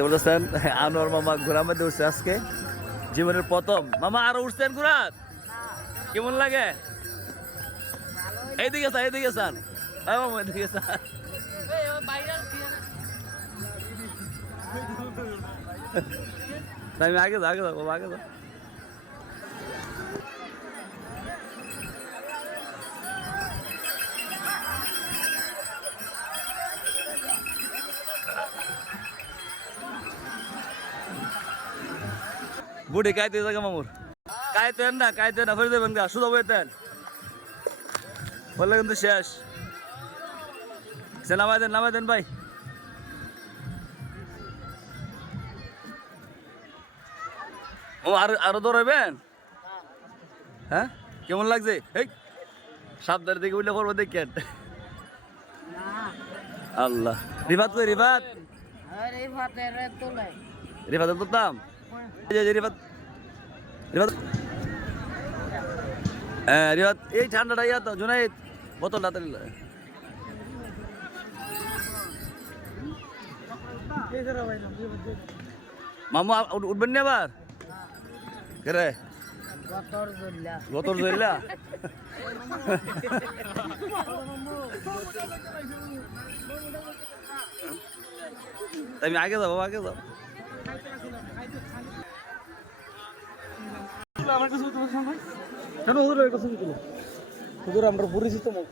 বলতেছেন আনোয়ার মামা ঘোড়ার মধ্যে উঠছে আজকে জীবনের প্রথম। মামা আরো উঠছেন ঘোড়ার, কেমন লাগে? এইদিকে স্যার, এইদিকে স্যার, মামা এদিকে স্যার। আমি আগে যাও, আগে যাও বাবা, আগে যাও। বুড়ি কাইতে জায়গা মামুর কাইতেন না, কাইতেন না, ফেলে দেবেন গা, শুধু বইতেন বললে কিন্তু শেষ। সে নামাই দেন ভাই। ও আরো দৌড়াবেন? হ্যাঁ, কেমন লাগছে? এই সাবধানে দিকে উঠলে পড়বো দেখেন। আল্লাহ, রিফাত কই? রিফাত রিফাতের তুলতাম। রিফাত রিফাত হ্যাঁ রিফাত, এই ঠান্ডাটা ইয়া তো জুনাইদ বোতল হাতে নিল। মামু উঠবেন না আবার? কে গতর জইলা আমি আগে যাবো, আগে যাও। আমার কাছে কেন হুজুর আমরা পরিচিত মুখ।